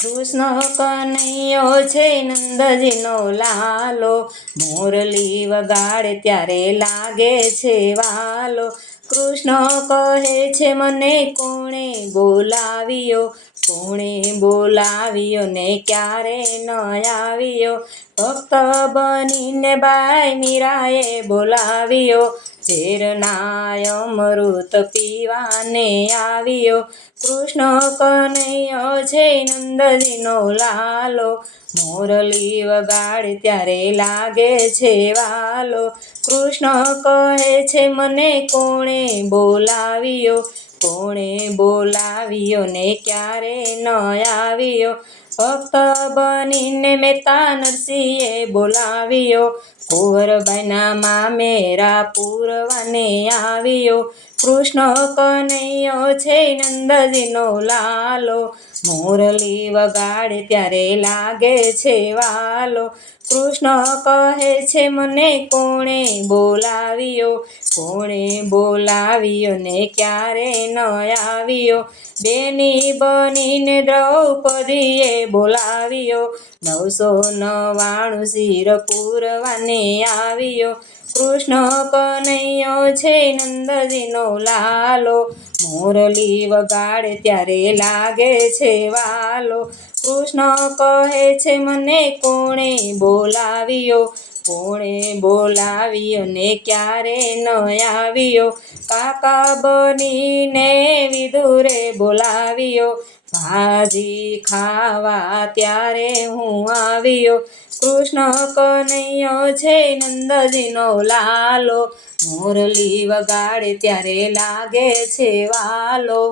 કૃષ્ણ કનૈયો છે નંદજીનો લાલો, મોરલી વગાડે ત્યારે લાગે છે વાલો. કૃષ્ણ કહે છે મને કોણે બોલાવ્યો, કોણે બોલાવ્યો ને ક્યારે ન આવ્યો. ભક્ત બનીને બાઈ મીરાએ બોલાવ્યો, ઝેરના અમૃત પીવાને આવ્યો. કૃષ્ણ કનૈયો છે નંદજીનો લાલો, મોરલી વગાડે ત્યારે લાગે છે વાલો. કૃષ્ણ કહે છે મને કોણે બોલાવ્યો, કોણે બોલાવ્યો ને ક્યારે ન આવ્યો. ભક્ત બનીને મહેતા નરસિંહે બોલાવ્યો, કુંવરબાઈના મામેરા પૂરવાને આવ્યો. કૃષ્ણ કનૈયો છે નંદજીનો લાલો, મોરલી વગાડે ત્યારે લાગે છે વાલો. કૃષ્ણ કહે છે મને કોણે બોલાવ્યો, કોણે બોલાવ્યો ને ક્યારે ન આવ્યો. બેની બનીને દ્રૌપદીએ બોલાવ્યો, 999 શિર પૂરવાને આવ્યો. કૃષ્ણ કનૈયો છે નંદજીનો લાલો, મોરલી વગાડે ત્યારે લાગે છે વાલો. કૃષ્ણ કહે છે મને કોણે બોલાવ્યો, કોણે બોલાવ્યો ને ક્યારે ન આવ્યો. કાકા બનીને વિદુરે બોલાવ્યો, ભાજી ખાવા ત્યારે હું આવ્યો. કૃષ્ણ કનૈયો છે નંદજીનો લાલો, મોરલી વગાડે ત્યારે લાગે છે વાલો.